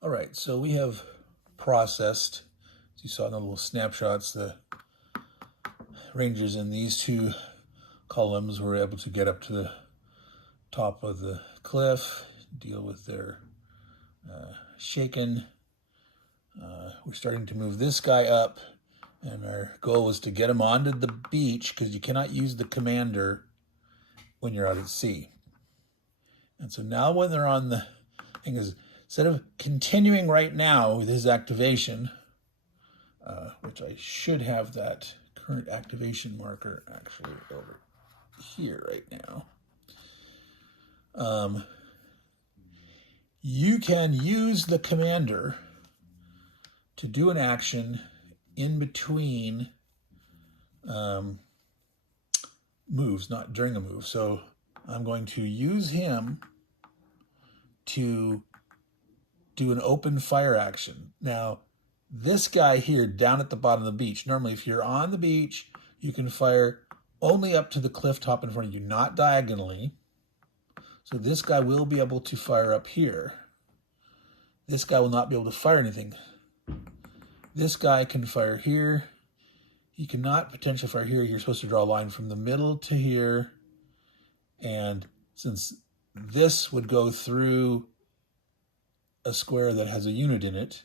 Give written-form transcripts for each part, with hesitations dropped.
All right, so we have processed, as you saw in the little snapshots, the rangers in these two columns were able to get up to the top of the cliff, deal with their shaken. We're starting to move this guy up, and our goal was to get him onto the beach because you cannot use the commander when you're out at sea. And so now when they're on the thing is, instead of continuing right now with his activation, which I should have that current activation marker actually over here right now, you can use the commander to do an action in between moves, not during a move. So I'm going to use him to do an open fire action. Now, this guy here down at the bottom of the beach, normally if you're on the beach, you can fire only up to the cliff top in front of you, not diagonally. So this guy will be able to fire up here. This guy will not be able to fire anything. This guy can fire here. He cannot potentially fire here. You're supposed to draw a line from the middle to here. And since this would go through a square that has a unit in it,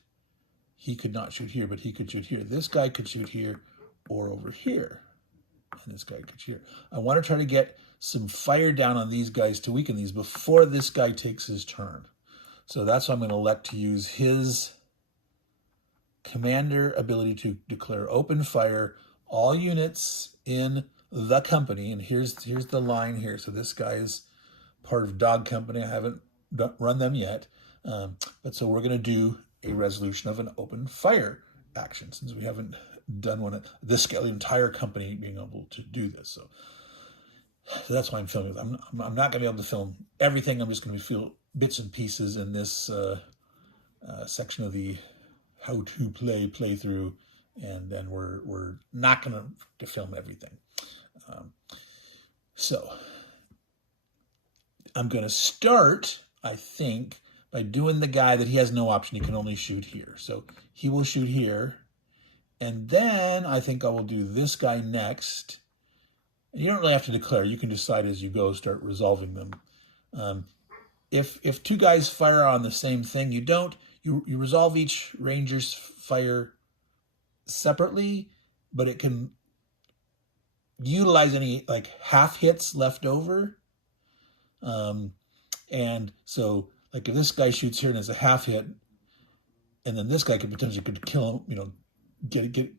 he could not shoot here, but he could shoot here. This guy could shoot here or over here. And this guy could shoot here. I want to try to get some fire down on these guys to weaken these before this guy takes his turn. So that's why I'm going to elect to use his commander ability to declare open fire. All units in the company, and here's the line here. So this guy is part of Dog Company. I haven't run them yet, but so we're going to do a resolution of an open fire action since we haven't done one at this scale. The entire company being able to do this, so that's why I'm filming. I'm not going to be able to film everything. I'm just going to film bits and pieces in this section of the how to play playthrough, and then we're not going to film everything. So I'm going to start, I think, by doing the guy that he has no option. He can only shoot here. So he will shoot here. And then I think I will do this guy next. And you don't really have to declare. You can decide as you go, start resolving them. If two guys fire on the same thing, you resolve each ranger's fire separately, but it can utilize any like half hits left over. And so like if this guy shoots here and it's a half hit, and then this guy could potentially kill him,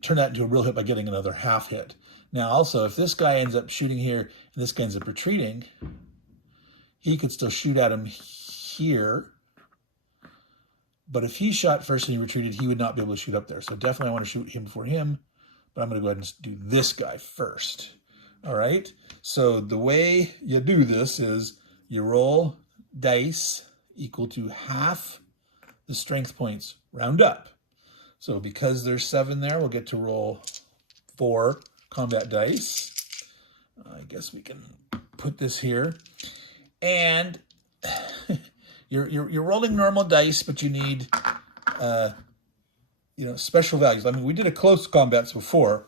turn that into a real hit by getting another half hit. Now also, if this guy ends up shooting here and this guy ends up retreating, he could still shoot at him here. But if he shot first and he retreated, he would not be able to shoot up there. So definitely I want to shoot him before him, but I'm going to go ahead and do this guy first. All right. So the way you do this is you roll dice equal to half the strength points, round up. So because there's 7 there, we'll get to roll 4 combat dice. I guess we can put this here. And you're rolling normal dice, but you need special values. I mean, we did a close combats before,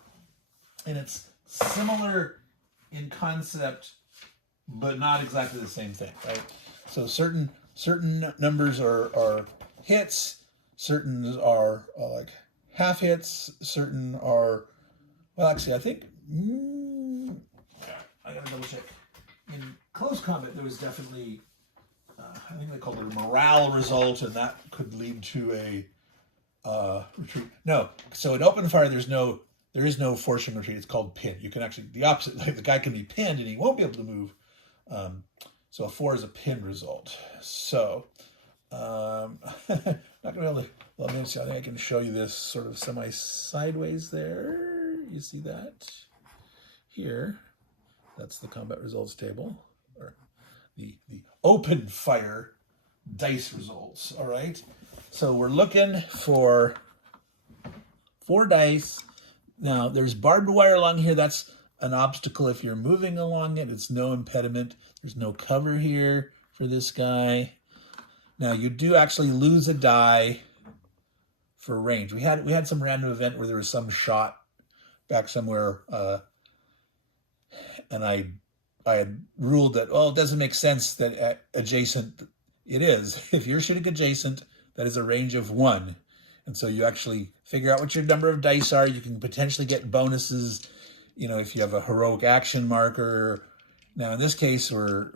and it's similar in concept, but not exactly the same thing, right? So certain numbers are hits, certain are like half hits, certain are, well, actually, I think, I gotta double check. In close combat, there was definitely, I think they called it a morale result, and that could lead to a retreat. No, so in open fire, there is no forcing retreat. It's called pin. You can actually, the opposite, like the guy can be pinned and he won't be able to move. So a 4 is a pin result. So, not gonna be able to, well, let me see, I think I can show you this sort of semi-sideways there. You see that? Here, that's the combat results table, or the open fire dice results, all right? So we're looking for 4 dice. Now, there's barbed wire along here. That's an obstacle if you're moving along it. It's no impediment. There's no cover here for this guy. Now you do actually lose a die for range. We had some random event where there was some shot back somewhere, and I had ruled that, well, it doesn't make sense that adjacent. It is. If you're shooting adjacent, that is a range of 1. And so you actually figure out what your number of dice are. You can potentially get bonuses, if you have a heroic action marker. Now, in this case, we're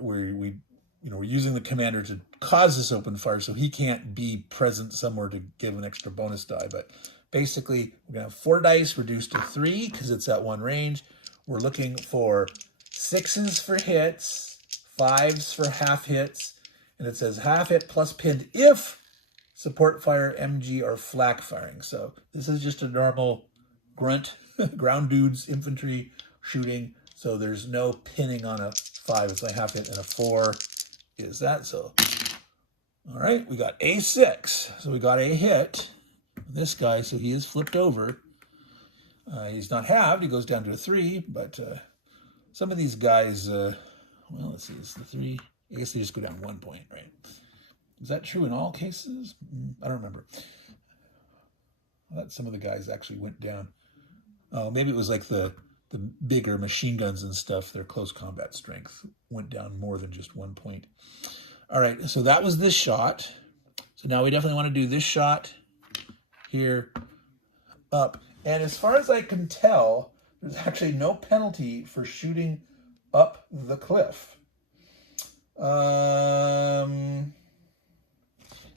using the commander to cause this open fire, so he can't be present somewhere to give an extra bonus die. But basically, we're going to have 4 dice reduced to 3 because it's at 1 range. We're looking for 6s for hits, 5s for half hits, and it says half hit plus pinned if support fire, MG, or flak firing. So this is just a normal grunt, ground dudes, infantry shooting. So there's no pinning on a 5. It's a half hit, and a 4 is that. So, all right, we got a 6. So we got a hit. This guy, so he is flipped over. He's not halved. He goes down to a 3, but some of these guys, well, let's see, it's the 3. I guess they just go down 1 point, right? Is that true in all cases? I don't remember. I thought some of the guys actually went down. Oh, maybe it was like the bigger machine guns and stuff, their close combat strength went down more than just 1 point. All right, so that was this shot. So now we definitely want to do this shot here, up. And as far as I can tell, there's actually no penalty for shooting up the cliff.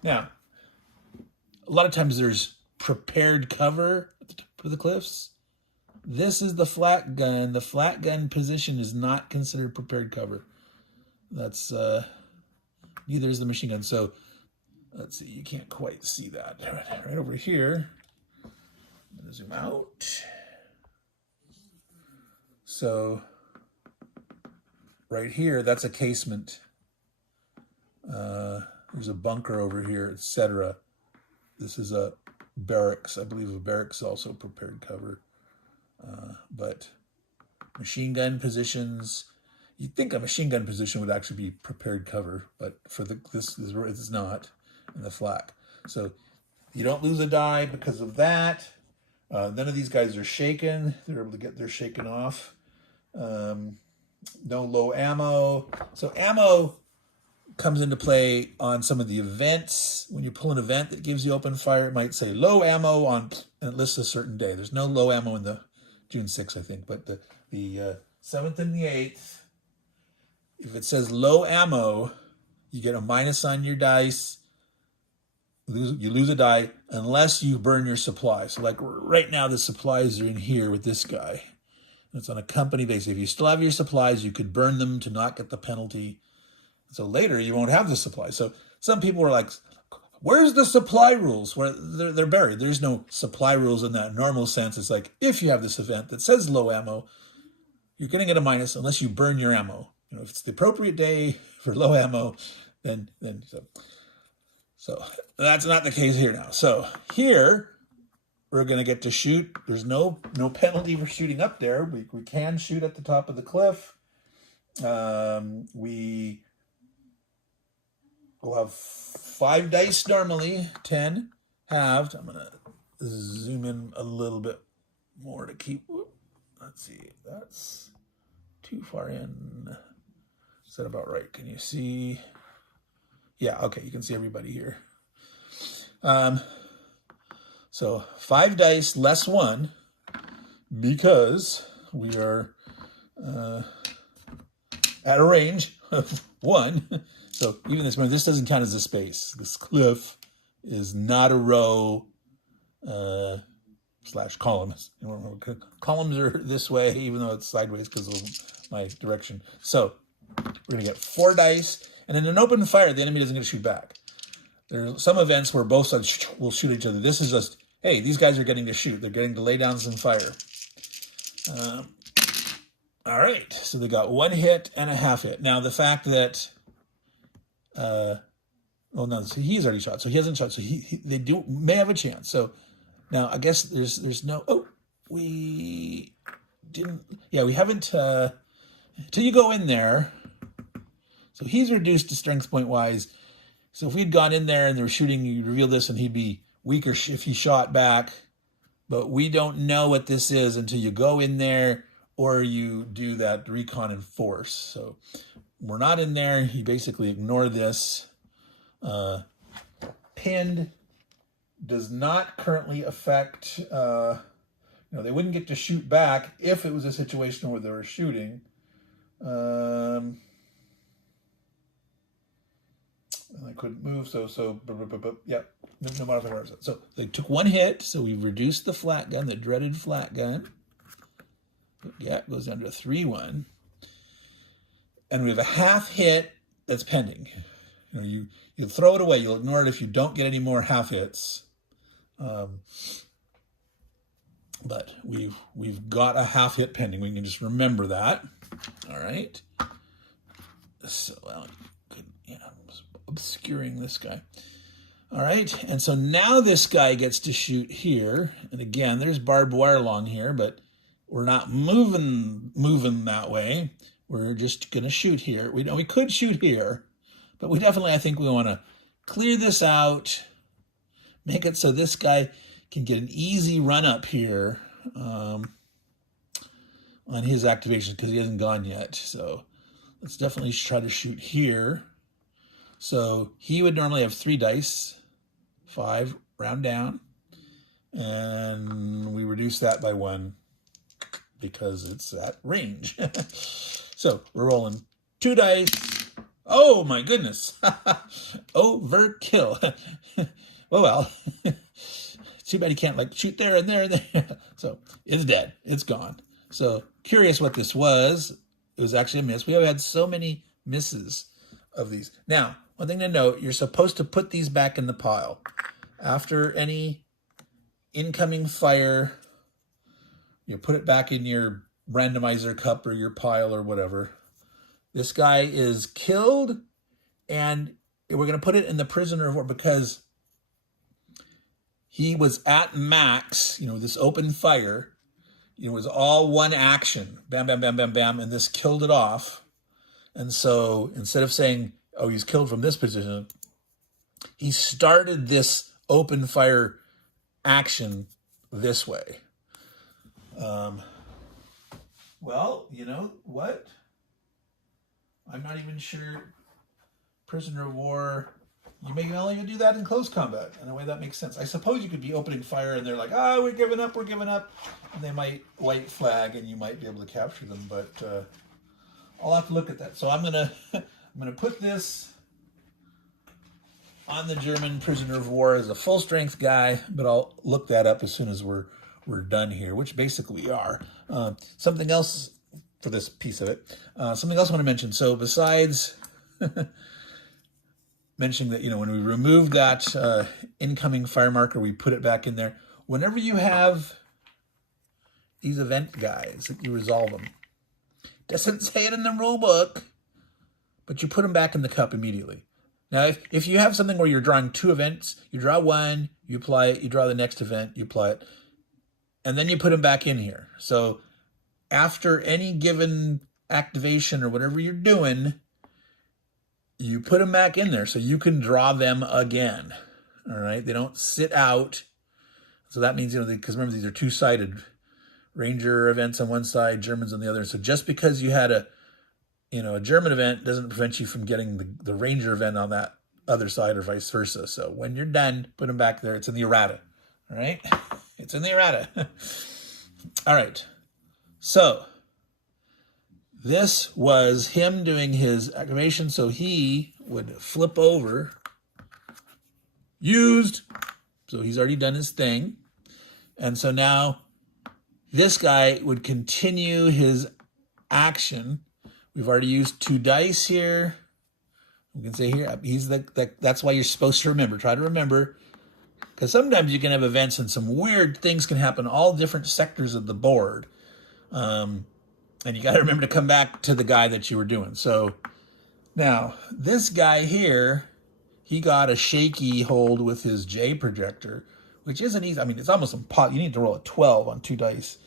Now, a lot of times there's prepared cover at the top of the cliffs. This is the flat gun. The flat gun position is not considered prepared cover. That's, neither is the machine gun. So, let's see, you can't quite see that. Right over here, I'm going to zoom out. So, right here, that's a casement. There's a bunker over here, etc. This is a barracks. I believe a barracks also prepared cover. But machine gun positions, you'd think a machine gun position would actually be prepared cover, but for this is not in the flak. So you don't lose a die because of that. None of these guys are shaken. They're able to get their shaken off. No low ammo. So ammo comes into play on some of the events. When you pull an event that gives you open fire, it might say low ammo on, and it lists a certain day. There's no low ammo in the June 6th, I think, but the 7th and the 8th, if it says low ammo, you get a minus on your dice. You lose a die unless you burn your supplies. So like right now, the supplies are in here with this guy. It's on a company basis. If you still have your supplies, you could burn them to not get the penalty. So later, you won't have the supplies. So some people are like, where's the supply rules? Where they're buried. There's no supply rules in that normal sense. It's like, if you have this event that says low ammo, you're going to get a minus unless you burn your ammo. If it's the appropriate day for low ammo, then so that's not the case here now. So here, we're going to get to shoot. There's no penalty for shooting up there. We can shoot at the top of the cliff. We will have 5 dice normally, 10 halved. I'm going to zoom in a little bit more to keep. Let's see. That's too far in. Is that about right? Can you see? Yeah, okay. You can see everybody here. So 5 dice less 1 because we are at a range of 1. So even this doesn't count as a space. This cliff is not a row / columns. Columns are this way, even though it's sideways because of my direction. So we're going to get 4 dice. And in an open fire, the enemy doesn't get to shoot back. There's some events where both sides will shoot each other. This is just, hey, these guys are getting to shoot. They're getting to lay down some fire. All right. So they got 1 hit and a half hit. Now, the fact that, so he's already shot. So he hasn't shot. So they may have a chance. So now I guess there's no, we haven't, till you go in there. So he's reduced to strength point wise. So if we'd gone in there and they were shooting, you reveal this and he'd be weaker if he shot back. But we don't know what this is until you go in there or you do that recon and force. So we're not in there. You basically ignore this. Pinned does not currently affect, they wouldn't get to shoot back if it was a situation where they were shooting. I couldn't move, yeah, no modifier. So they took one hit, so we reduced the flat gun, the dreaded flat gun. Yeah, it goes down to a 3-1. And we have a half hit that's pending. You throw it away, you'll ignore it if you don't get any more half hits. But we've got a half hit pending. We can just remember that. All right. So, well, obscuring this guy. All right, and so now this guy gets to shoot here. And again, there's barbed wire along here, but we're not moving that way. We're just going to shoot here. We could shoot here, but we definitely, I think we want to clear this out, make it so this guy can get an easy run up here on his activation because he hasn't gone yet. So let's definitely try to shoot here. So he would normally have 3 dice, 5, round down, and we reduce that by 1 because it's at range. So we're rolling 2 dice. Oh my goodness. Overkill. Well, too bad he can't shoot there and there and there. So it's dead. It's gone. So curious what this was. It was actually a miss. We have had so many misses of these. Now, one thing to note, you're supposed to put these back in the pile. After any incoming fire, you put it back in your randomizer cup or your pile or whatever. This guy is killed, and we're going to put it in the prisoner of war because he was at max, this open fire. It was all one action. Bam, bam, bam, bam, bam, and this killed it off. And so instead of saying, oh, he's killed from this position, he started this open fire action this way. Well, you know what? I'm not even sure. Prisoner of war, you may only even do that in close combat. In a way that makes sense. I suppose you could be opening fire and they're like, we're giving up. And they might white flag and you might be able to capture them, but I'll have to look at that. So I'm gonna put this on the German prisoner of war as a full strength guy, but I'll look that up as soon as we're done here, which basically we are. Something else for this piece of it. Something else I want to mention. So besides mentioning that, when we removed that incoming fire marker, we put it back in there. Whenever you have these event guys, that you resolve them. Doesn't say it in the rule book, but you put them back in the cup immediately. Now, if you have something where you're drawing 2 events, you draw one, you apply it, you draw the next event, you apply it, and then you put them back in here. So after any given activation or whatever you're doing, you put them back in there so you can draw them again. All right? They don't sit out. So that means, because remember, these are 2-sided. Ranger events on one side, Germans on the other. So just because you had a German event doesn't prevent you from getting the Ranger event on that other side or vice versa. So when you're done, put them back there. It's in the errata. All right? It's in the errata. All right. So this was him doing his activation. So he would flip over. Used. So he's already done his thing. And so now this guy would continue his action. We've already used 2 dice here. We can say here, that's why you're supposed to remember. Try to remember. Because sometimes you can have events and some weird things can happen, all different sectors of the board. And you got to remember to come back to the guy that you were doing. So now, this guy here, he got a shaky hold with his J projector, which isn't easy. I mean, it's almost impossible. You need to roll a 12 on 2 dice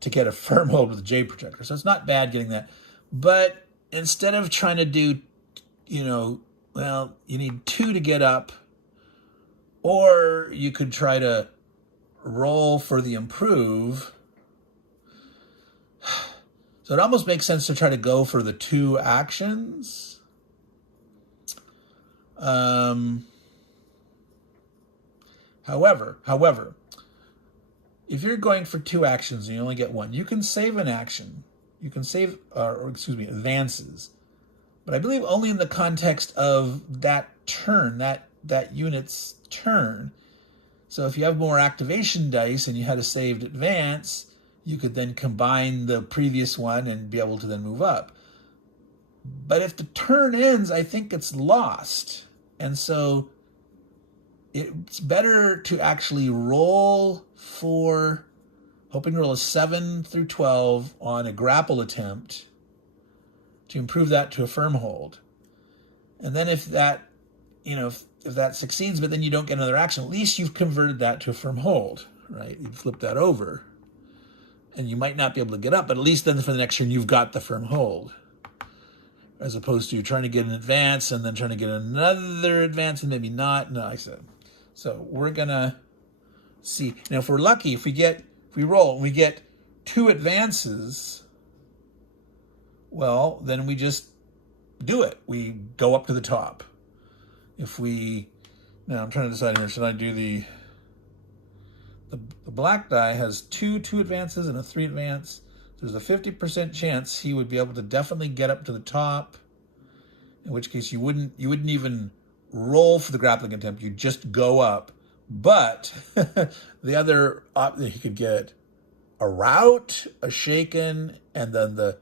to get a firm hold with the J projector. So it's not bad getting that. But instead of trying to do, well, you need 2 to get up, or you could try to roll for the improve. So it almost makes sense to try to go for the 2 actions. However, if you're going for 2 actions and you only get 1, you can save an action. You can save, advances. But I believe only in the context of that turn, that unit's turn. So if you have more activation dice and you had a saved advance, you could then combine the previous one and be able to then move up. But if the turn ends, I think it's lost. And so it's better to actually roll for, hoping to roll a 7 through 12 on a grapple attempt to improve that to a firm hold. And then if that, if that succeeds, but then you don't get another action, at least you've converted that to a firm hold, right? You flip that over. And you might not be able to get up, but at least then for the next turn, you've got the firm hold. As opposed to trying to get an advance and then trying to get another advance and maybe not. No, I said. So we're going to see. Now, if we're lucky, if we roll and we get 2 advances, well, then we just do it. We go up to the top. Now I'm trying to decide here, should I do the black die has 2 advances and a 3 advance. There's a 50% chance he would be able to definitely get up to the top, in which case you wouldn't even roll for the grappling attempt, you just go up. But the other option, he could get a rout, a shaken, and then the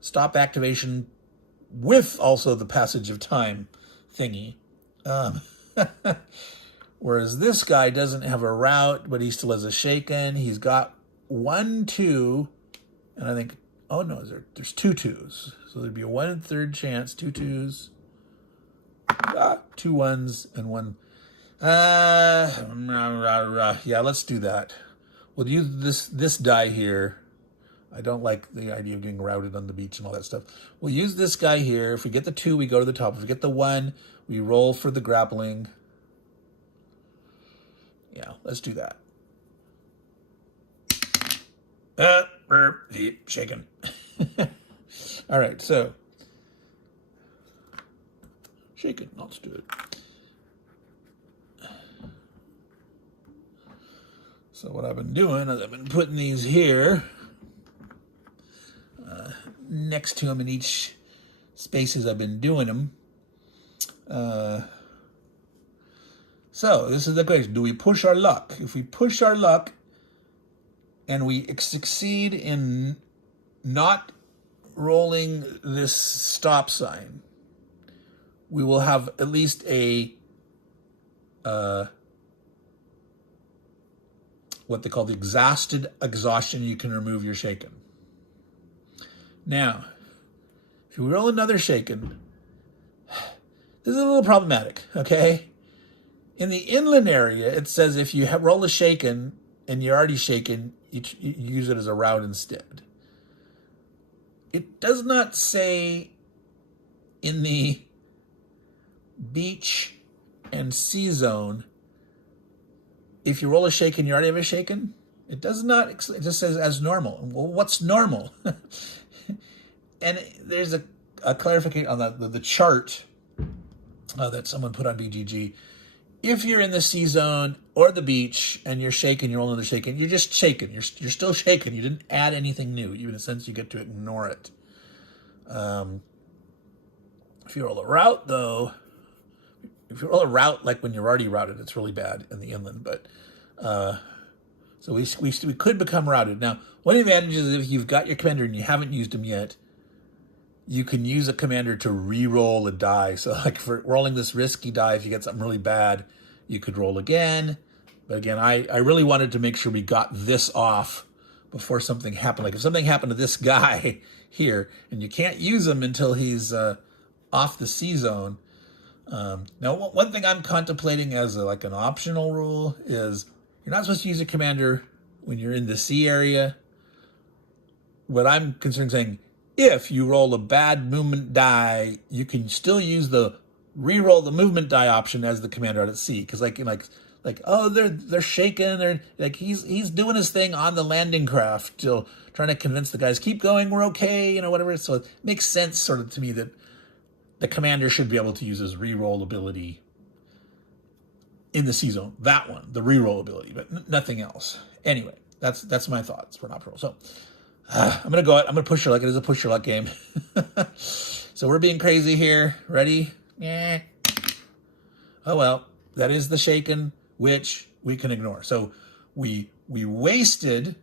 stop activation with also the passage of time thingy. Whereas this guy doesn't have a rout, but he still has a shaken. He's got 1, 2, and I think, oh no, there's 2 2s. So there'd be a 1/3 chance, 2 2s, 2 1s, and 1. Yeah, let's do that. We'll use this die here. I don't like the idea of getting routed on the beach and all that stuff. We'll use this guy here. If we get the 2, we go to the top. If we get the 1, we roll for the grappling. Yeah, let's do that. Shaken. All right, so shaken. Let's do it. So what I've been doing is I've been putting these here next to them in each spaces I've been doing them. So this is the question. Do we push our luck? If we push our luck and we succeed in not rolling this stop sign, we will have at least a what they call the exhaustion. You can remove your shaken. Now, if you roll another shaken, this is a little problematic, okay? In the inland area, it says if you roll a shaken and you're already shaken, you use it as a route instead. It does not say in the beach and sea zone, if you roll a shaken, you already have a shaken. It does not, it just says as normal. Well, what's normal? And there's a clarification on the chart that someone put on BGG. If you're in the sea zone or the beach and you're shaken, you're only shaken, you're just shaken. You're still shaken. You didn't add anything new. You, in a sense, you get to ignore it. If you roll a route, though, if you roll a route like when you're already routed, it's really bad in the inland. But so we could become routed. Now, one advantage is if you've got your commander and you haven't used him yet, you can use a commander to re-roll a die. So like for rolling this risky die, if you get something really bad, you could roll again. But again, I really wanted to make sure we got this off before something happened. Like if something happened to this guy here, and you can't use him until he's off the sea zone. Now, one thing I'm contemplating as like an optional rule is you're not supposed to use a commander when you're in the sea area. What I'm concerned saying, if you roll a bad movement die, you can still use the re-roll the movement die option as the commander out at sea, because oh, they're shaking, they're like he's doing his thing on the landing craft, still trying to convince the guys keep going, we're okay, whatever. So it makes sense sort of to me that the commander should be able to use his re-roll ability in the sea zone. That one, the re-roll ability, but nothing else. Anyway, that's my thoughts for an optional. So I'm gonna push your luck. It is a push your luck game. So we're being crazy here. Ready? Yeah. Oh well, that is the shaken, which we can ignore. So we wasted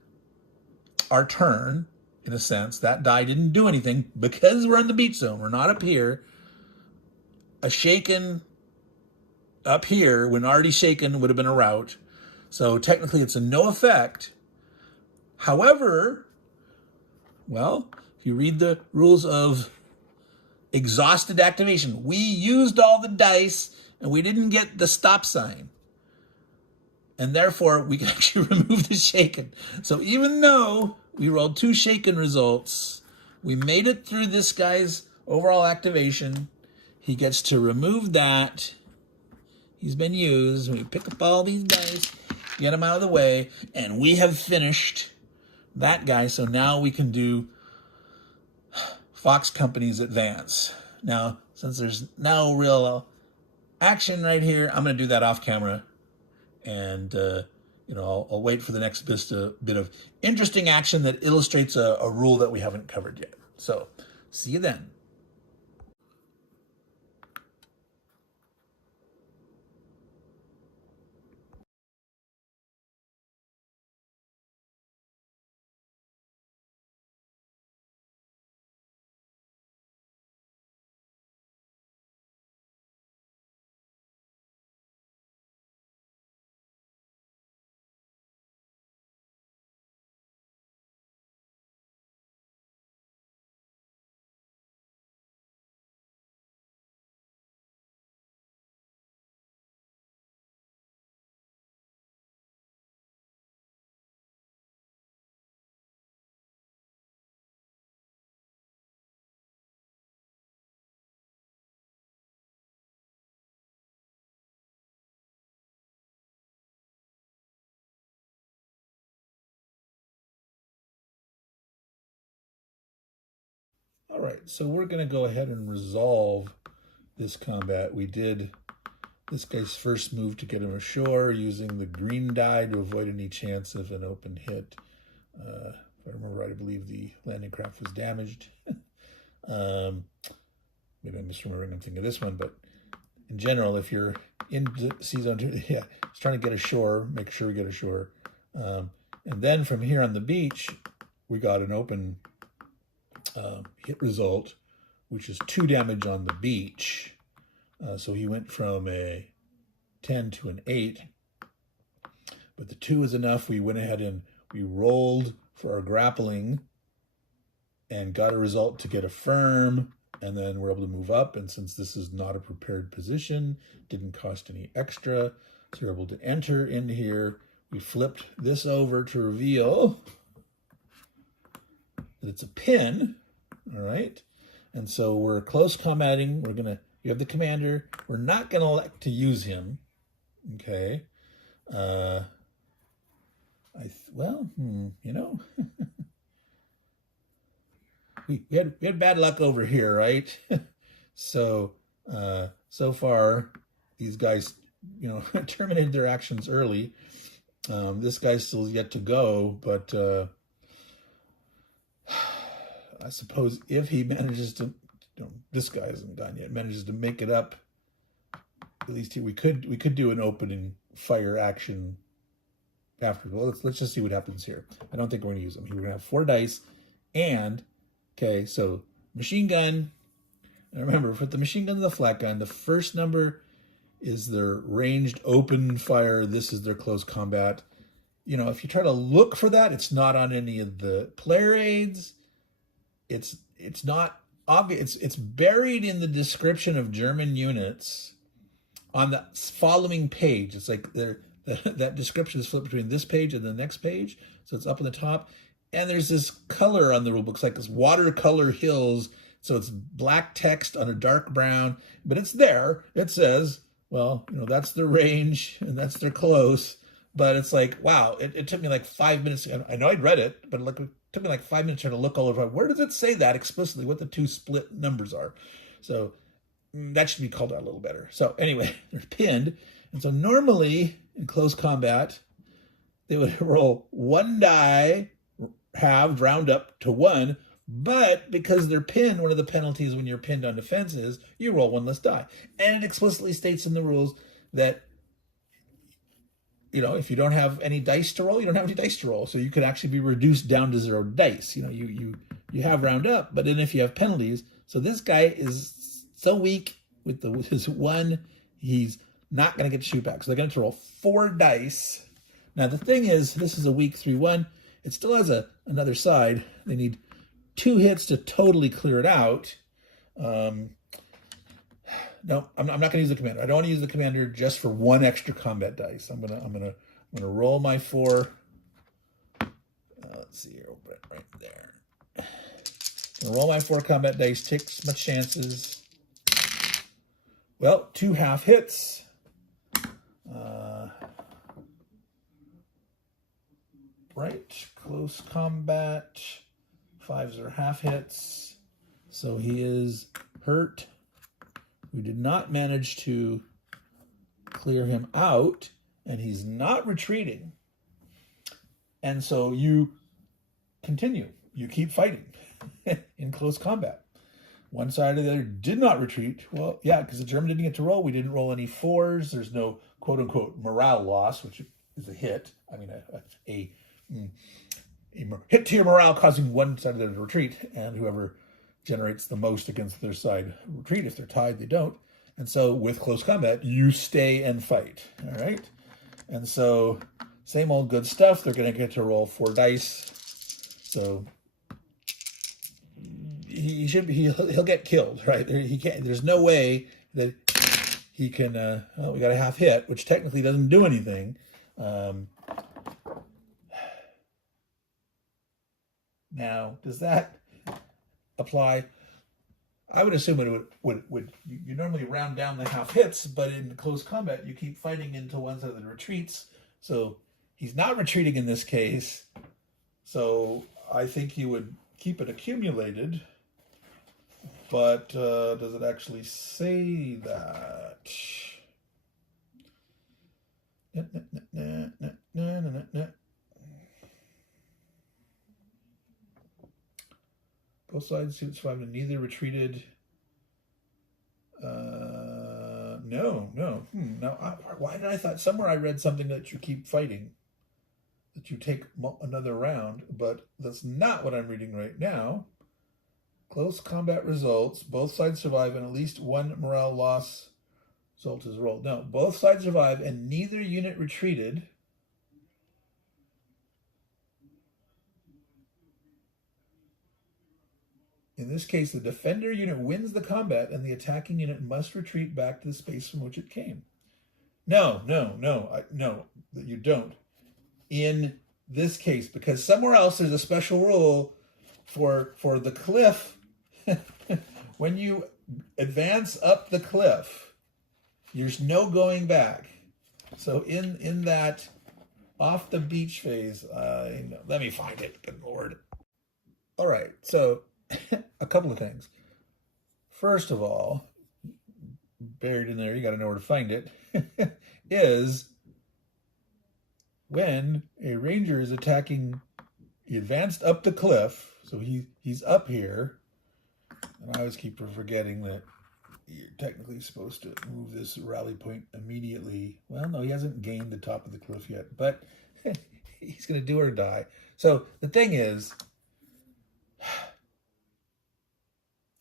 our turn, in a sense. That die didn't do anything because we're in the beach zone. We're not up here. A shaken up here, when already shaken, would have been a rout. So technically it's a no effect. However, well, if you read the rules of exhausted activation, we used all the dice and we didn't get the stop sign. And therefore, we can actually remove the shaken. So even though we rolled 2 shaken results, we made it through this guy's overall activation. He gets to remove that. He's been used. We pick up all these dice, get him out of the way, and we have finished that guy. So now we can do Fox Company's Advance. Now, since there's no real action right here, I'm going to do that off camera. And, I'll wait for the next bit of interesting action that illustrates a rule that we haven't covered yet. So, see you then. All right, so we're going to go ahead and resolve this combat. We did this guy's first move to get him ashore using the green die to avoid any chance of an open hit. If I remember right, I believe the landing craft was damaged. Maybe I'm misremembering, I'm thinking of this one, but in general, if you're in the sea zone, yeah, it's trying to get ashore, make sure we get ashore. And then from here on the beach, we got an open hit result, which is 2 damage on the beach. So he went from a 10 to an 8. But the 2 is enough. We went ahead and we rolled for our grappling and got a result to get a firm. And then we're able to move up. And since this is not a prepared position, didn't cost any extra. So we're able to enter in here. We flipped this over to reveal that it's a pin. All right. And so we're close combating. You have the commander. We're not going to elect to use him. Okay. we had bad luck over here, right? So far, these guys, terminated their actions early. This guy's still yet to go, but I suppose if he manages to, this guy hasn't gone yet, manages to make it up, at least we could do an opening fire action after. Well, let's just see what happens here. I don't think we're going to use them. We're going to have 4 dice, and okay, so machine gun. And remember, for the machine gun and the flat gun, the first number is their ranged open fire. This is their close combat. If you try to look for that, it's not on any of the player aids. It's not obvious. It's buried in the description of German units on the following page. It's like that description is flipped between this page and the next page. So it's up on the top. And there's this color on the rule book. It's like this watercolor hills So it's black text on a dark brown, but it's there. It says, well, that's their range and that's their close. But it's like, wow, it took me like 5 minutes. I know I'd read it, but it took me like 5 minutes trying to look all over. Where does it say that explicitly, what the two split numbers are? So that should be called out a little better. So anyway, they're pinned. And so normally in close combat, they would roll one die, halved, round up to 1. But because they're pinned, one of the penalties when you're pinned on defense is you roll 1 less die. And it explicitly states in the rules that, if you don't have any dice to roll, you don't have any dice to roll. So you could actually be reduced down to 0 dice. You have round up, but then if you have penalties, so this guy is so weak with his 1, he's not going to get to shoot back. So they're going to roll 4 dice. Now the thing is, this is a weak 3-1. It still has another side. They need 2 hits to totally clear it out. No, I'm not going to use the commander. I don't want to use the commander just for 1 extra combat dice. I'm gonna roll my 4. Let's see here, I'll put it right there. I'm gonna roll my 4 combat dice, take my chances. Well, 2 half hits. Right, close combat. 5s are half hits. So he is hurt. We did not manage to clear him out, and he's not retreating. And so you continue. You keep fighting in close combat. One side or the other did not retreat. Well, yeah, because the German didn't get to roll. We didn't roll any 4s. There's no quote-unquote morale loss, which is a hit. I mean, a hit to your morale causing one side of the retreat, and whoever generates the most against their side retreat. If they're tied, they don't. And so with close combat, you stay and fight. All right. And so same old good stuff. They're going to get to roll 4 dice. So he'll get killed, right? He can't. There's no way that he can. We got a half hit, which technically doesn't do anything. Now, does that apply? I would assume it would you normally round down the half hits, but in close combat you keep fighting into one side of the retreats. So he's not retreating in this case. So I think you would keep it accumulated. But does it actually say that? Both sides survived and neither retreated. No. Now, why did I thought somewhere I read something that you keep fighting, that you take another round, but that's not what I'm reading right now. Close combat results. Both sides survive and at least 1 morale loss result is rolled. No, both sides survive and neither unit retreated. In this case, the defender unit wins the combat and the attacking unit must retreat back to the space from which it came. No, you don't. In this case, because somewhere else there's a special rule for the cliff. When you advance up the cliff, there's no going back. So in that off the beach phase, let me find it. Good Lord. All right, so a couple of things. First of all, buried in there, you got to know where to find it, is when a ranger is attacking, he advanced up the cliff, so he's up here, and I always keep forgetting that you're technically supposed to move this rally point immediately. Well, no, he hasn't gained the top of the cliff yet, but he's going to do or die. So the thing is,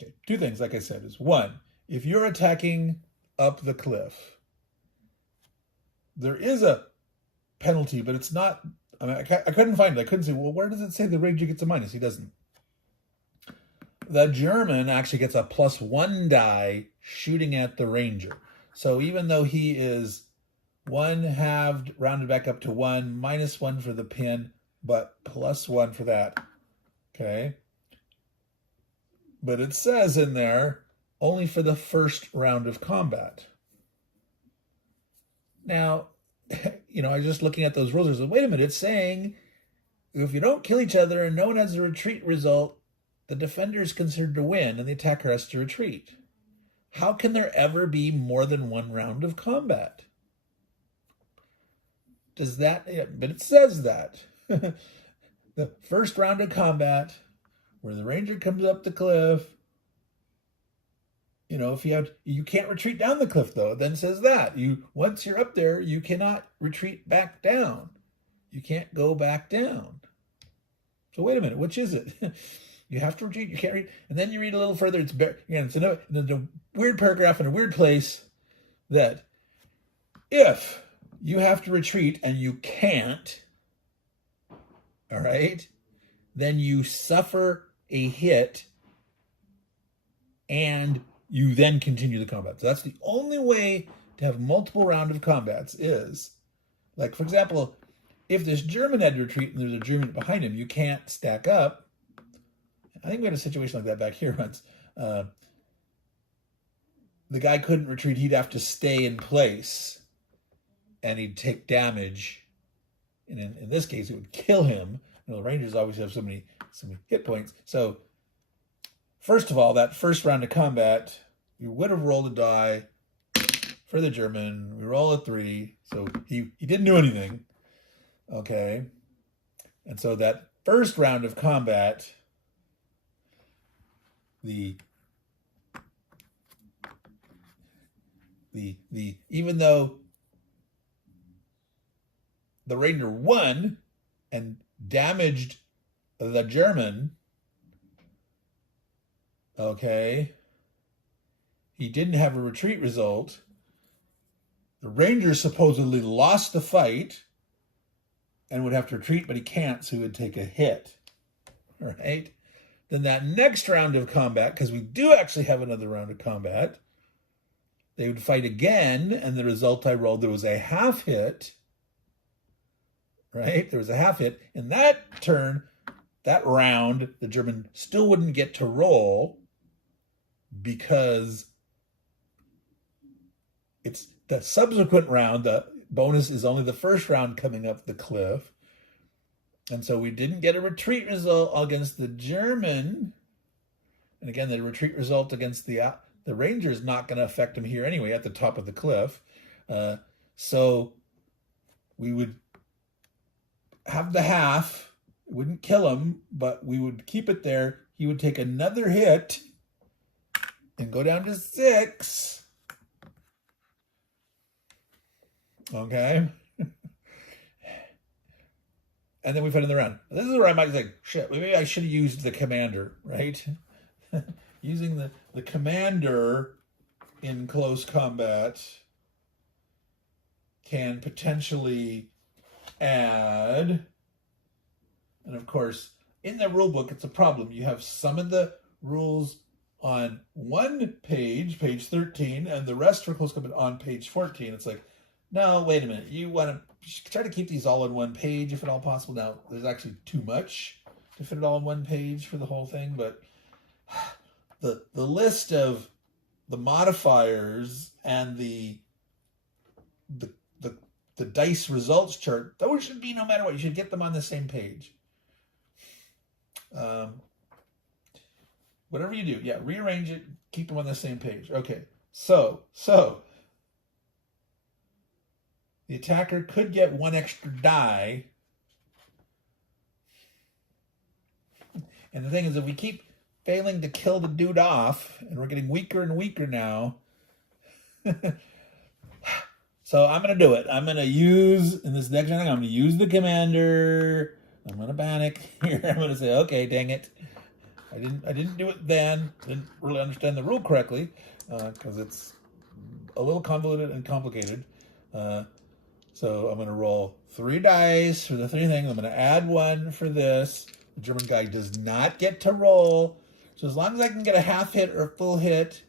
okay, 2 things, like I said, is 1, if you're attacking up the cliff, there is a penalty, but it's not, I mean, I couldn't find it. I couldn't say, well, where does it say the ranger gets a minus? He doesn't. The German actually gets a +1 die shooting at the ranger. So even though he is 1 halved, rounded back up to 1, -1 for the pin, but +1 for that, okay? But it says in there, only for the first round of combat. Now, I was just looking at those rules. I said, wait a minute, it's saying if you don't kill each other and no one has a retreat result, the defender is considered to win and the attacker has to retreat. How can there ever be more than one round of combat? Does that, but it says that. The first round of combat, where the ranger comes up the cliff, if you can't retreat down the cliff though, it then says that. Once you're up there, you cannot retreat back down. You can't go back down. So wait a minute, which is it? You have to retreat, you can't read. And then you read a little further, it's a weird paragraph in a weird place that if you have to retreat and you can't, all right, then you suffer a hit and you then continue the combat. So that's the only way to have multiple round of combats is, like, for example, if this German had to retreat and there's a German behind him, you can't stack up. I think we had a situation like that back here once. The guy couldn't retreat. He'd have to stay in place and he'd take damage. And in this case, it would kill him. The Rangers always have so many hit points. So first of all, that first round of combat, we would have rolled a die for the German. We roll a 3. So he didn't do anything. Okay. And so that first round of combat, even though the Ranger won and damaged the German, okay, he didn't have a retreat result. The Ranger supposedly lost the fight and would have to retreat, but he can't, so he would take a hit, all right? Then that next round of combat, because we do actually have another round of combat, they would fight again, and the result I rolled, there was a half hit, right? There was a half hit. In that turn, that round, the German still wouldn't get to roll because it's the subsequent round, the bonus is only the first round coming up the cliff. And so we didn't get a retreat result against the German. And again, the retreat result against the Ranger is not going to affect him here anyway at the top of the cliff. So we would have the half. It wouldn't kill him, but we would keep it there. He would take another hit and go down to 6. Okay. And then we fight in the round. This is where I might think, shit, maybe I should have used the commander, right? Using the commander in close combat can potentially add, and of course, in the rule book, it's a problem. You have some of the rules on one page, page 13, and the rest for close combat on page 14. It's like, no, wait a minute. You want to try to keep these all on one page if at all possible. Now, there's actually too much to fit it all on one page for the whole thing, but the list of the modifiers and the dice results chart, those should be no matter what. You should get them on the same page. Whatever you do, yeah, rearrange it, keep them on the same page. Okay, so the attacker could get 1 extra die. And the thing is, if we keep failing to kill the dude off, and we're getting weaker and weaker now, so I'm going to do it. I'm going to use, in this next round, I'm going to use the commander. I'm going to panic here. I'm going to say, okay, dang it. I didn't do it then. Didn't really understand the rule correctly, because it's a little convoluted and complicated. So I'm going to roll 3 dice for the 3 things. I'm going to add 1 for this. The German guy does not get to roll. So as long as I can get a half hit or a full hit,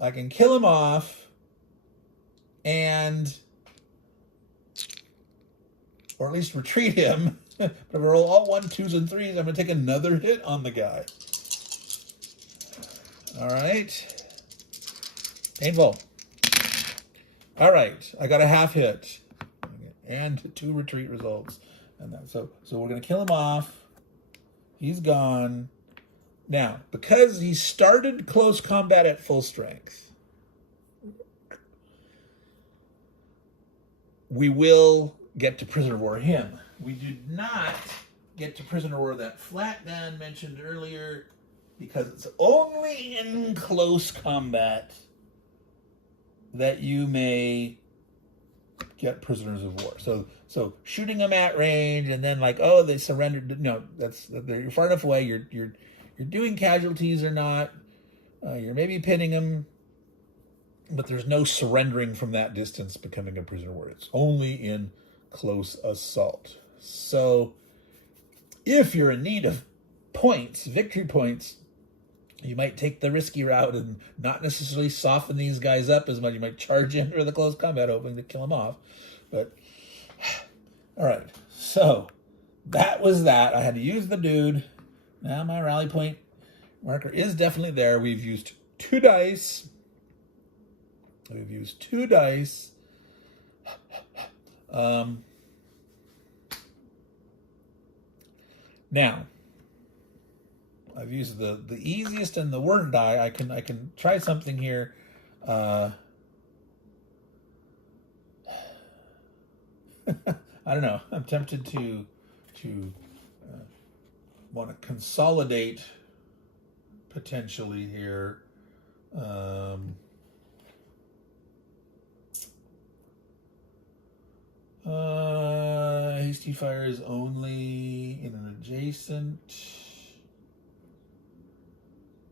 I can kill him off or at least retreat him. But if I roll all 1s, 2s, and 3s, I'm going to take another hit on the guy. All right. Painful. All right. I got a half hit. And 2 retreat results. And that, so we're going to kill him off. He's gone. Now, because he started close combat at full strength, we will get to prisoner of war him. We do not get to prisoner of war that flat man mentioned earlier, because it's only in close combat that you may get prisoners of war. So shooting them at range and then like, oh, they surrendered. No, you're far enough away. You're doing casualties or not. You're maybe pinning them, but there's no surrendering from that distance becoming a prisoner of war. It's only in close assault. So if you're in need of points, victory points, you might take the risky route and not necessarily soften these guys up as much. You might charge in for the close combat hoping to kill them off. But, all right. So that was that. I had to use the dude. Now my rally point marker is definitely there. We've used 2 dice. Now, I've used the easiest and the worst die. I can try something here. I don't know. I'm tempted to want to consolidate potentially here. Hasty fire is only in an adjacent.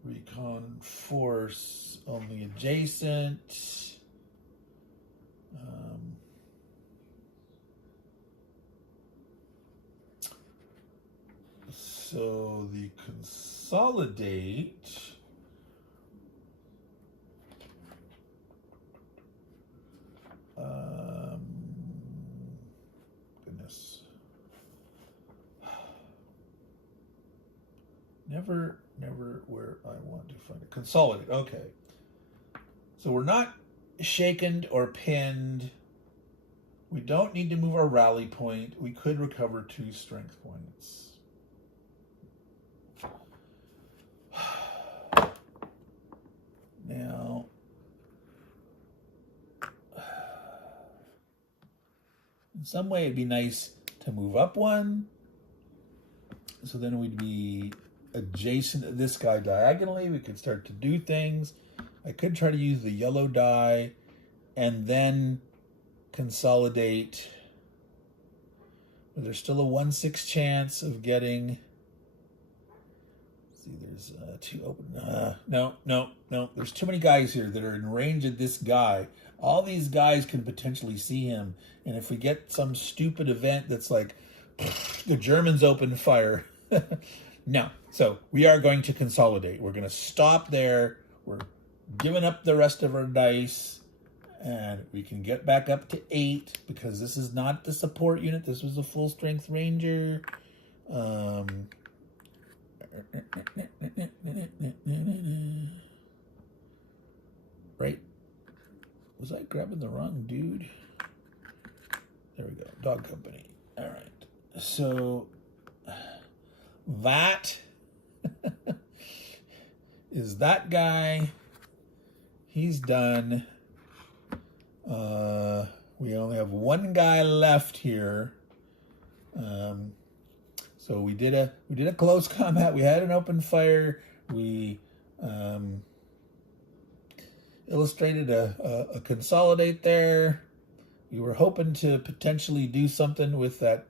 Recon force only adjacent. So the consolidate. Goodness. Never where I want to find it. Consolidate. Okay. So we're not shaken or pinned. We don't need to move our rally point. We could recover 2 strength points. Now, in some way it'd be nice to move up 1. So then we'd be adjacent to this guy diagonally. We could start to do things. I could try to use the yellow die and then consolidate. But there's still a 1/6 chance of getting. See, there's 2 open. No. There's too many guys here that are in range of this guy. All these guys can potentially see him. And if we get some stupid event that's like, the Germans open fire. No. So we are going to consolidate. We're going to stop there. We're giving up the rest of our dice. And we can get back up to 8 because this is not the support unit. This was a full strength ranger. Right? Was I grabbing the wrong dude? There we go. Dog company. All right. So that is that guy. He's done. We only have 1 guy left here. So we did a close combat. We had an open fire. We illustrated a consolidate there. We were hoping to potentially do something with that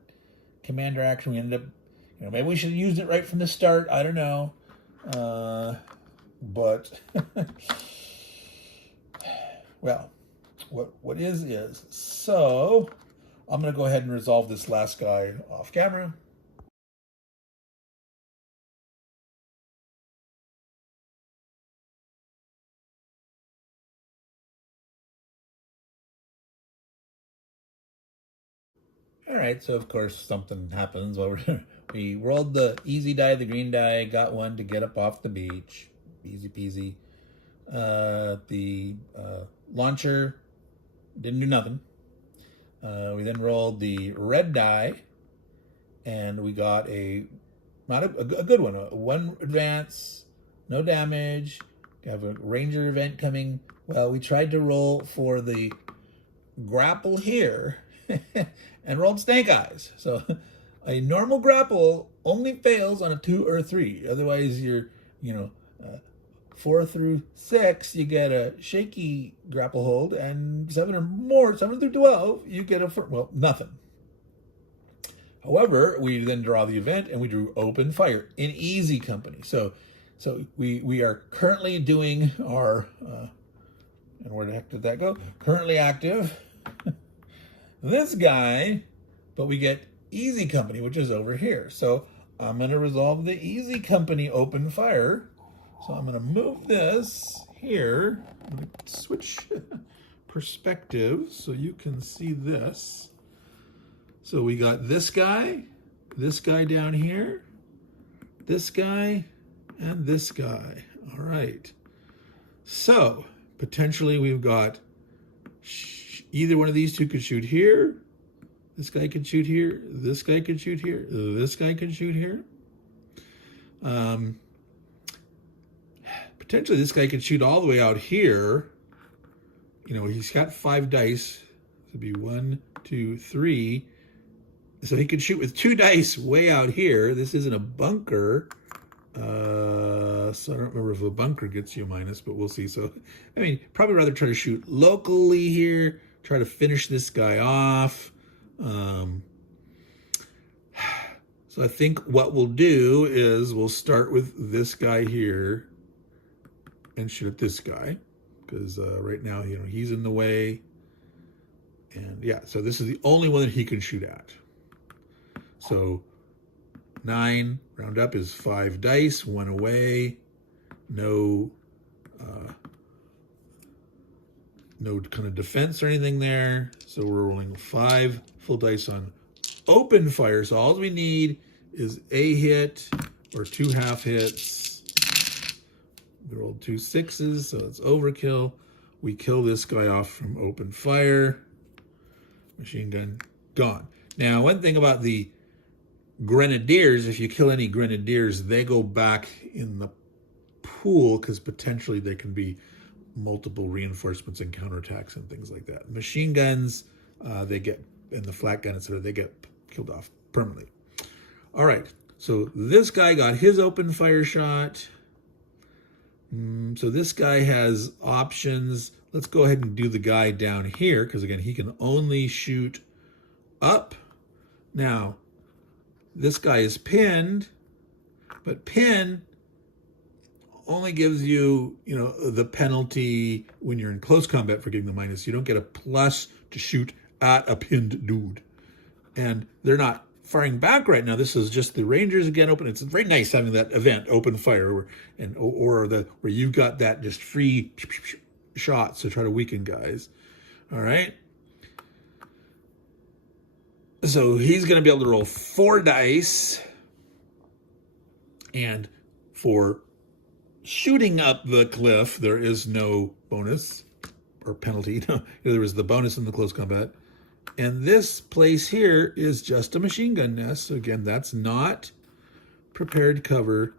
commander action. We ended up, maybe we should have used it right from the start. I don't know. But well, what is. So I'm going to go ahead and resolve this last guy off camera. All right, so of course something happens. We rolled the easy die, the green die, got 1 to get up off the beach. Easy peasy. The launcher didn't do nothing. We then rolled the red die, and we got not a good one. One advance, no damage. We have a ranger event coming. Well, we tried to roll for the grapple here and rolled snake eyes. So a normal grapple only fails on a 2 or 3. Otherwise, you're, 4 through 6, you get a shaky grapple hold, and 7 through 12, you get nothing. However, we then draw the event, and we drew open fire in easy company. So we are currently doing our, and where the heck did that go? Currently active. This guy, but we get easy company, which is over here. So I'm going to resolve the easy company open fire. So I'm going to move this here. I'm going to switch perspectives so you can see this. So we got this guy down here, this guy, and this guy. All right. So potentially we've got either one of these two could shoot here. This guy could shoot here. This guy could shoot here. This guy could shoot here. Potentially this guy could shoot all the way out here. He's got 5 dice. It'd be 1, 2, 3. So he could shoot with 2 dice way out here. This isn't a bunker. So I don't remember if a bunker gets you a minus, but we'll see. So, probably rather try to shoot locally here. Try to finish this guy off. So I think what we'll do is we'll start with this guy here and shoot at this guy. Because right now, he's in the way. And yeah, so this is the only one that he can shoot at. So 9, round up, is 5 dice, 1 away. No kind of defense or anything there. So we're rolling 5 full dice on open fire. So all we need is a hit or 2 half hits. We rolled 2 6s, so it's overkill. We kill this guy off from open fire. Machine gun gone. Now, one thing about the grenadiers, if you kill any grenadiers, they go back in the pool because potentially they can be multiple reinforcements and counterattacks and things like that. Machine guns, they get, and the flat gun, etc., they get killed off permanently. All right, so this guy got his open fire shot. So this guy has options. Let's go ahead and do the guy down here because, again, he can only shoot up. Now, this guy is pinned, but pin only gives you, the penalty when you're in close combat for getting the minus. You don't get a plus to shoot at a pinned dude. And they're not firing back right now. This is just the Rangers again open. It's very nice having that event, open fire, or where you've got that just free shots to try to weaken guys. All right. So he's going to be able to roll 4 dice. And for shooting up the cliff, there is no bonus or penalty. There was the bonus in the close combat. And this place here is just a machine gun nest. So again, that's not prepared cover.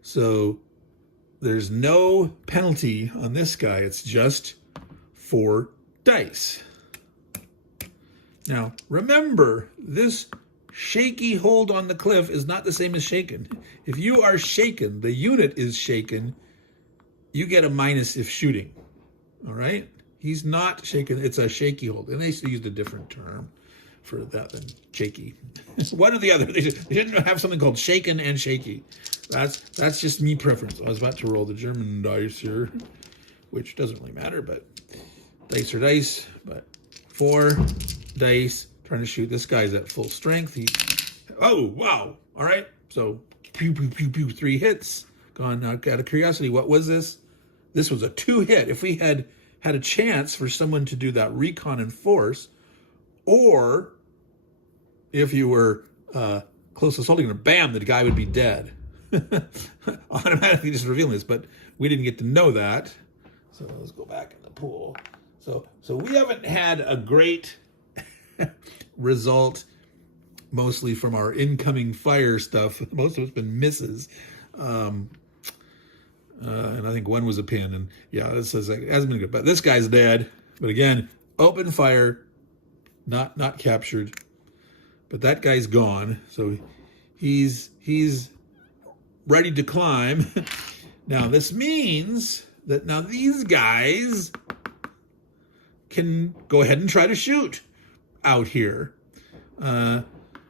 So there's no penalty on this guy. It's just 4 dice. Now, remember, this shaky hold on the cliff is not the same as shaken. If you are shaken, the unit is shaken, you get a minus if shooting. All right? He's not shaken. It's a shaky hold. And they used a different term for that than shaky. One or the other. They didn't have something called shaken and shaky. That's just me preference. I was about to roll the German dice here, which doesn't really matter, but dice are dice. But 4 dice, trying to shoot. This guy's at full strength. Oh, wow. All right. So, pew, pew, pew, pew, 3 hits. Gone. Now, out of curiosity, what was this? This was a 2 hit. If we had a chance for someone to do that recon and force, or if you were close assaulting him, bam, the guy would be dead. Automatically just revealing this. But we didn't get to know that. So let's go back in the pool. So we haven't had a great result, mostly from our incoming fire stuff. Most of it's been misses. And I think one was a pin. And yeah, it says it hasn't been good. But this guy's dead. But again, open fire, not captured. But that guy's gone. So he's ready to climb. Now this means that now these guys can go ahead and try to shoot out here.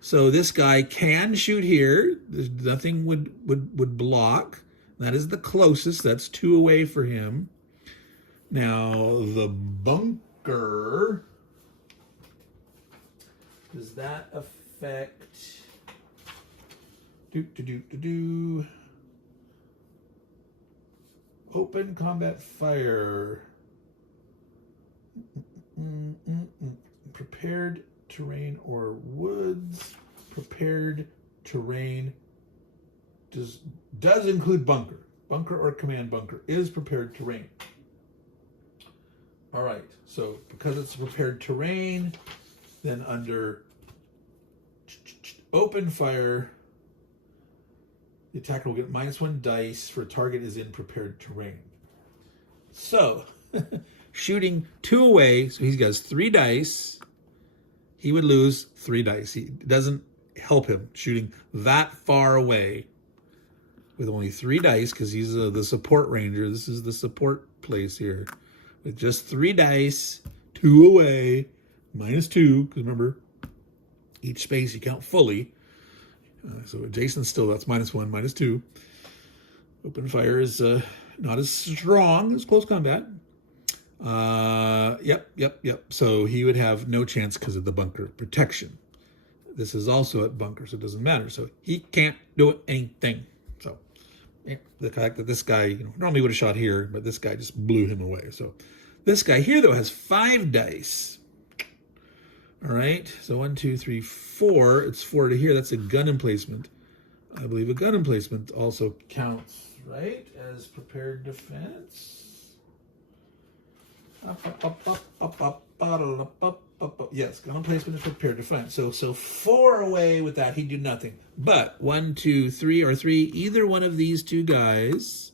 So this guy can shoot here. There's nothing would block. That is the closest. That's 2 away for him. Now the bunker, does that affect? Open combat fire. Prepared terrain or woods. Prepared terrain does include bunker. Bunker or command bunker is prepared terrain. All right, so because it's prepared terrain, then under open fire, the attacker will get -1 dice for a target is in prepared terrain. So, shooting 2 away, so he has 3 dice. He would lose 3 dice. It doesn't help him shooting that far away with only 3 dice because he's the support ranger. This is the support place here. With just 3 dice, 2 away, -2, because remember, each space you count fully. So adjacent still, that's -1, -2. Open fire is not as strong as close combat. Yep. So he would have no chance because of the bunker protection. This is also at bunker, so it doesn't matter. So he can't do anything. So the fact that this guy, normally would have shot here, but this guy just blew him away. So this guy here, though, has 5 dice. All right, so 1, 2, 3, 4. It's 4 to here. That's a gun emplacement. I believe a gun emplacement also counts, right, as prepared defense. Yes, gun emplacement is prepared defense. So 4 away with that, he'd do nothing. But 1, 2, 3, or 3, either one of these 2 guys.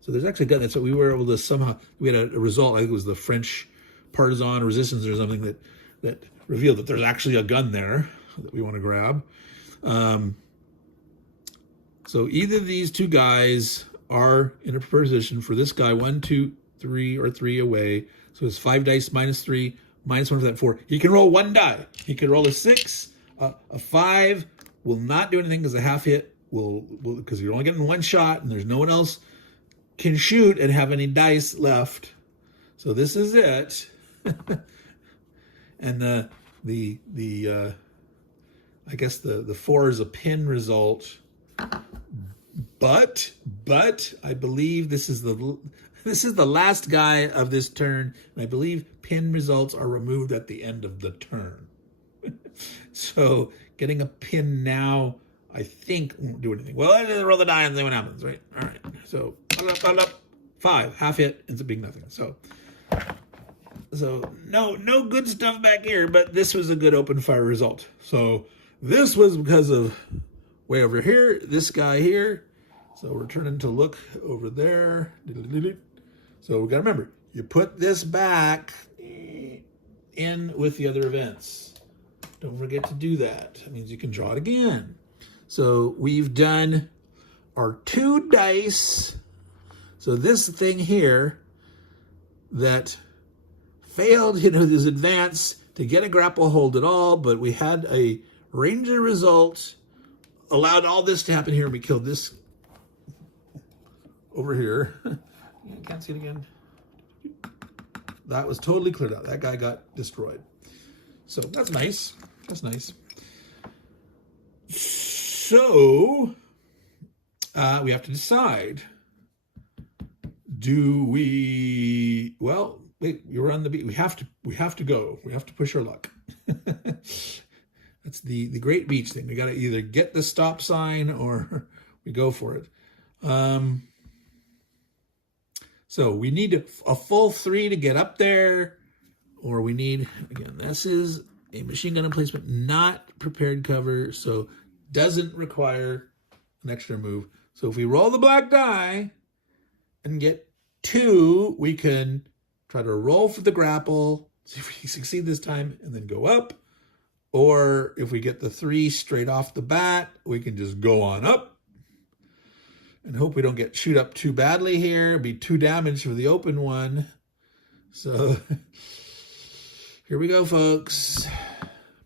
So there's actually a gun. That's what we were able to somehow, we had a result. I think it was the French partisan resistance or something that revealed that there's actually a gun there that we want to grab. So either of these 2 guys are in a position for this guy, 1, 2, 3, or 3 away. So it's 5 dice -3, -1 for that 4. He can roll 1 die. He can roll a 6. A 5 will not do anything because a half hit will because you're only getting 1 shot and there's no one else can shoot and have any dice left. So this is it. And I guess the 4 is a pin result. But I believe this is the last guy of this turn, and I believe pin results are removed at the end of the turn. So getting a pin now, I think, won't do anything. Well, I just roll the die and see what happens, right? All right. So 5, half hit, ends up being nothing. So no good stuff back here, but this was a good open fire result. So this was because of way over here, this guy here. So we're turning to look over there. So we got to remember, you put this back in with the other events. Don't forget to do that. That means you can draw it again. So we've done our 2 dice. So this thing here that failed, his advance to get a grapple hold at all, but we had a ranger result, allowed all this to happen here, and we killed this over here. You can't see it again. That was totally cleared out. That guy got destroyed. So that's nice. That's nice. So we have to decide. Do we? Well, wait. You're on the beat. We have to go. We have to push our luck. That's the great beach thing. We got to either get the stop sign or we go for it. So we need a full 3 to get up there, or we need, again, this is a machine gun emplacement, not prepared cover, so doesn't require an extra move. So if we roll the black die and get 2, we can try to roll for the grapple, see if we succeed this time, and then go up. Or if we get the 3 straight off the bat, we can just go on up and hope we don't get chewed up too badly here. It'd be 2 damage for the open one. So here we go, folks.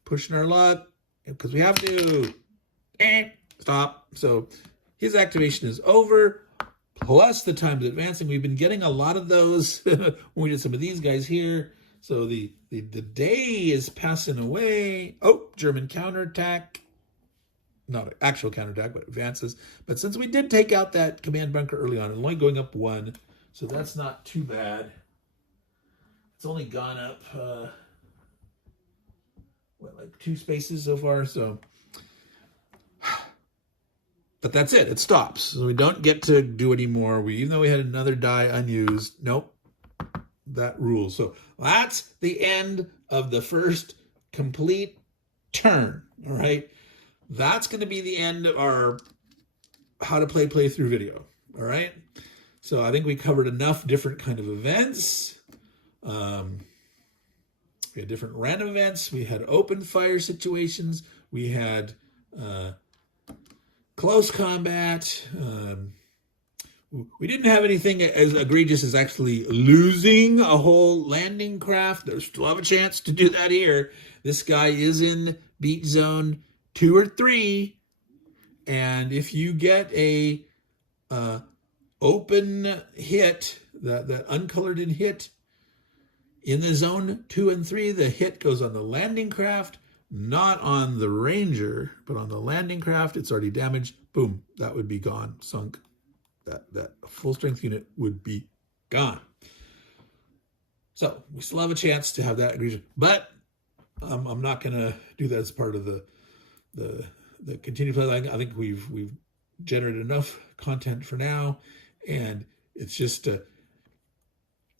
Pushing our luck because we have to. Stop. So his activation is over. Plus the time's advancing. We've been getting a lot of those when we did some of these guys here. So the day is passing away. Oh, German counterattack. Not an actual counterattack, but advances. But since we did take out that command bunker early on, it's only going up 1, so that's not too bad. It's only gone up, like 2 spaces so far, so. But that's it, it stops. So we don't get to do any more. Even though we had another die unused, nope, that rules. So that's the end of the first complete turn, all right? That's going to be the end of our how to play playthrough video, all right? So I think we covered enough different kind of events. We had different random events. We had open fire situations. We had close combat. We didn't have anything as egregious as actually losing a whole landing craft. There's still have a chance to do that here. This guy is in beat zone 2 or 3, and if you get a open hit, that uncolored in hit in the zone 2 and 3, the hit goes on the landing craft, not on the ranger, but on the landing craft. It's already damaged. Boom, that would be gone, sunk. That full strength unit would be gone. So we still have a chance to have that egregious, but I'm not going to do that as part of the continued play. I think we've generated enough content for now, and it's just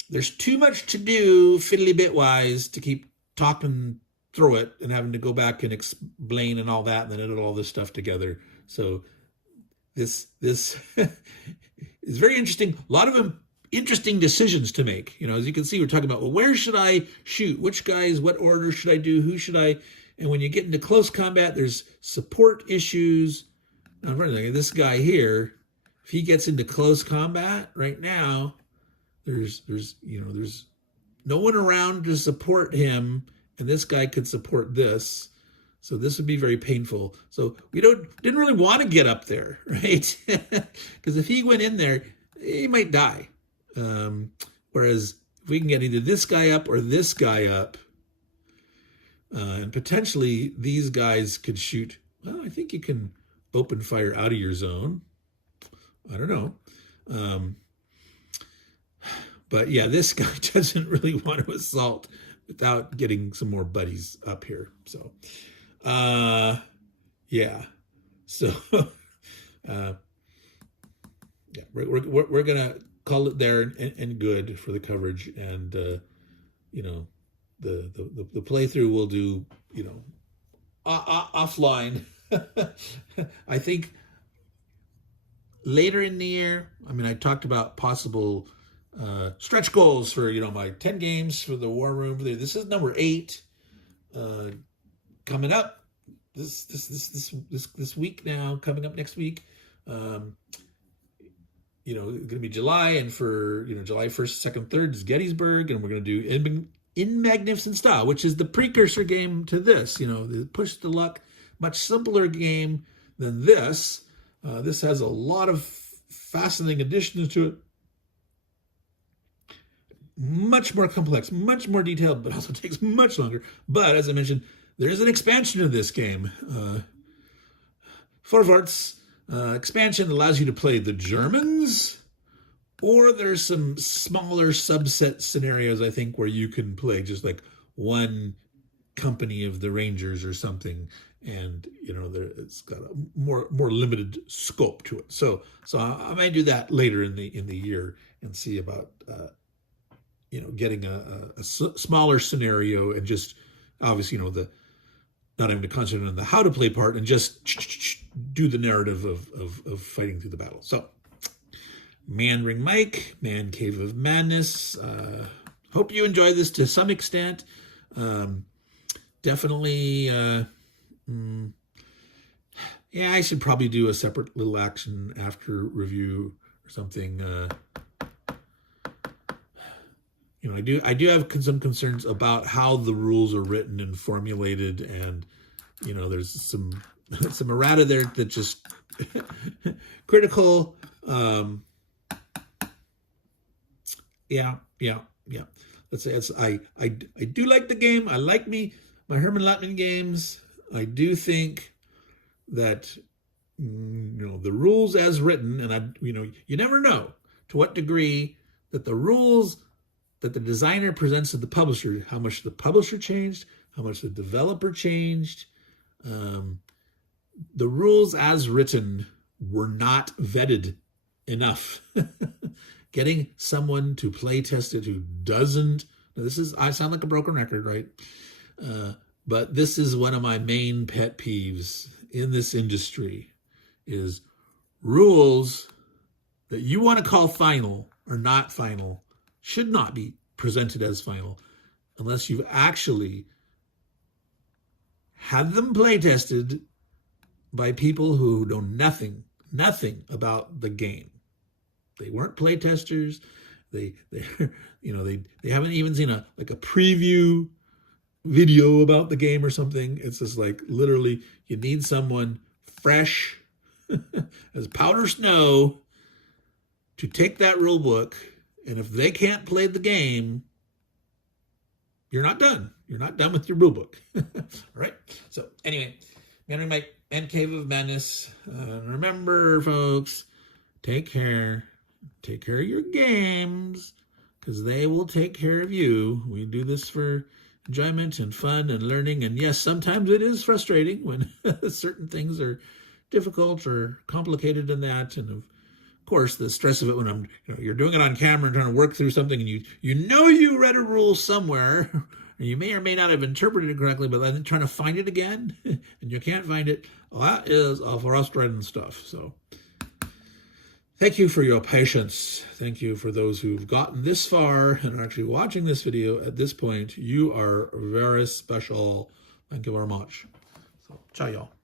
there's too much to do fiddly bit wise to keep talking through it and having to go back and explain and all that and then edit all this stuff together. So this is very interesting. A lot of interesting decisions to make. You know, as you can see, we're talking about, well, where should I shoot? Which guys? What order should I do? Who should I? And when you get into close combat, there's support issues. Now, this guy here, if he gets into close combat right now, there's no one around to support him, and this guy could support this. So this would be very painful. So we didn't really want to get up there, right? Because if he went in there, he might die. Whereas if we can get either this guy up or this guy up, and potentially these guys could shoot. Well, I think you can open fire out of your zone. I don't know. But yeah, this guy doesn't really want to assault without getting some more buddies up here. So, yeah. So, yeah, we're gonna call it there and good for the coverage, and you know, the playthrough we'll do, you know, offline. I think later in the year. I mean, I talked about possible stretch goals for, you know, my 10 games for the War Room. This is number 8 coming up this week now, coming up next week. You know, it's going to be July, and for, you know, July 1st, 2nd, 3rd is Gettysburg, and we're going to do in Magnificent Style, which is the precursor game to this. You know, the Push the Luck, much simpler game than this. This has a lot of fascinating additions to it. Much more complex, much more detailed, but also takes much longer. But as I mentioned, there is an expansion of this game. Vorwärts expansion allows you to play the Germans, or there's some smaller subset scenarios, I think, where you can play just like one company of the Rangers or something. and it's got a more limited scope to it. So I might do that later in the year and see about getting a smaller scenario, and just obviously not having to concentrate on the how to play part, and just do the narrative of fighting through the battle. So, Meandering Mike, Man Cave of Madness. Hope you enjoyed this to some extent. Definitely, yeah, I should probably do a separate little action after review or something. I do have some concerns about how the rules are written and formulated, and there's some errata there that just critical. Yeah. Let's say I do like the game. I like my Herman Lattman games. I do think that the rules as written, and you never know to what degree that the rules that the designer presents to the publisher, how much the publisher changed, how much the developer changed. The rules as written were not vetted enough. Getting someone to play test it who doesn't, I sound like a broken record, right? But this is one of my main pet peeves in this industry, is rules that you want to call final or not final should not be presented as final unless you've actually had them play tested by people who know nothing about the game. They weren't play testers. They haven't even seen a preview video about the game or something. It's just like, literally, you need someone fresh as powder snow to take that rule book, and if they can't play the game, you're not done. You're not done with your rule book. All right. So anyway, Meandering Mike and Cave of Madness. Remember, folks, take care. Take care of your games, because they will take care of you. We do this for enjoyment and fun and learning. And yes, sometimes it is frustrating when certain things are difficult or complicated in that. And of course, the stress of it when you're doing it on camera and trying to work through something, and you read a rule somewhere, and you may or may not have interpreted it correctly, but then trying to find it again and you can't find it. Well, that is a frustrating stuff. So thank you for your patience. Thank you for those who've gotten this far and are actually watching this video at this point. You are very special. Thank you very much. So, ciao, y'all.